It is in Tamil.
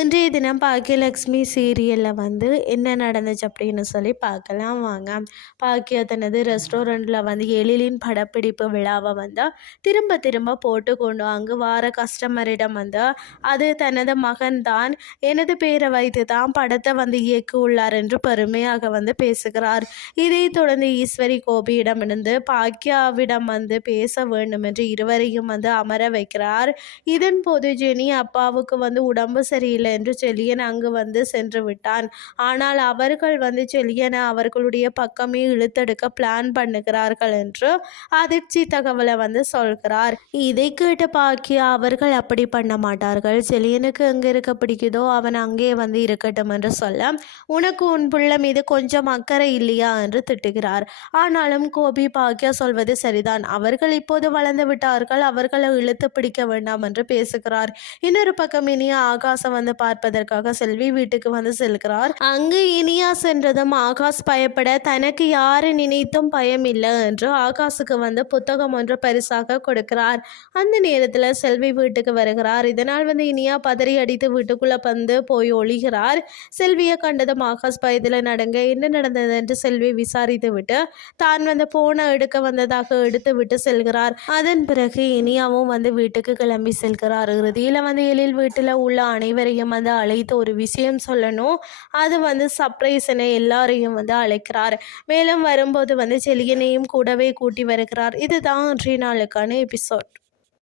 இன்றைய தினம் பாக்கியலக்ஷ்மி சீரியலில் வந்து என்ன நடந்துச்சு அப்படின்னு சொல்லி பார்க்கலாம் வாங்க. பாக்கியா தனது ரெஸ்டாரண்ட்டில் வந்து எழிலின் படப்பிடிப்பு விழாவை வந்து திரும்ப திரும்ப போட்டு கொண்டு அங்கு வார கஸ்டமரிடம் வந்து அது தனது மகன்தான் எனது பேரை வைத்து தான் படத்தை வந்து இயக்க உள்ளார் என்று பெருமையாக வந்து பேசுகிறார். இதை தொடர்ந்து ஈஸ்வரி கோபியிடமிருந்து பாக்கியாவிடம் வந்து பேச வேண்டும் என்று இருவரையும் வந்து அமர வைக்கிறார். இதன் போது ஜெனி அப்பாவுக்கு வந்து உடம்பு சரியில்லை முடியவில்லை என்று செலியன் அங்கு வந்து சென்று விட்டான். ஆனால் அவர்கள் வந்து செலியனை அவர்களுடைய பக்கமே இழுத்தெடுக்க பிளான் பண்ணுகிறார்கள் என்று அதிர்ச்சி தகவலை வந்து சொல்கிறார். இதை கேட்டு பாக்கியா அவர்கள் அப்படி பண்ண மாட்டார்கள். செலியனுக்கு எங்கே இருக்க பிடிக்குதோ அவன் அங்கே வந்து இருக்கட்டும் என்று சொல்ல உனக்கு உன் புள்ள மீது கொஞ்சம் அக்கறை இல்லையா? என்று திட்டுகிறார். ஆனாலும் கோபி பாக்கியா சொல்வது சரிதான். அவர்கள் இப்போது வளர்ந்து விட்டார்கள். அவர்களை இழுத்து பிடிக்க வேண்டாம் என்று பேசுகிறார். இன்னொரு பக்கம் இனிய ஆகாசம் வந்து பார்ப்பதற்காக செல்வி வீட்டுக்கு வந்து செல்கிறார். அங்கு இனியா சென்றதும் ஆகாஷ் பயப்பட தனக்கு யாரு நினைத்தும் பயம் இல்லை என்று ஆகாஷுக்கு வந்து புத்தகம் ஒன்று பரிசாக கொடுக்கிறார். அந்த நேரத்தில் செல்வி வீட்டுக்கு வருகிறார். இதனால் வந்து இனியா பதறி அடித்து வீட்டுக்குள்ள வந்து போய் ஒழிகிறார் செல்வியை கண்டதும் ஆகாஷ் பயத்தில் நடங்க என்ன நடந்தது? என்று செல்வி விசாரித்து விட்டு தான் வந்து போனை எடுக்க வந்ததாக எடுத்து விட்டு செல்கிறார். அதன் பிறகு இனியாவும் வந்து வீட்டுக்கு கிளம்பி செல்கிறார். இறுதியில் வந்து எழில் வீட்டில் உள்ள அனைவரையும் வந்து அழைத்து ஒரு விஷயம் சொல்லணும். அது வந்து சர்ப்ரைஸ்னு எல்லாரையும் வந்து அழைக்கிறார். மேலும் வரும்போது வந்து செலியனையும் கூடவே கூட்டி வருகிறார். இதுதான் இன்றைய நாளுக்கான எபிசோட்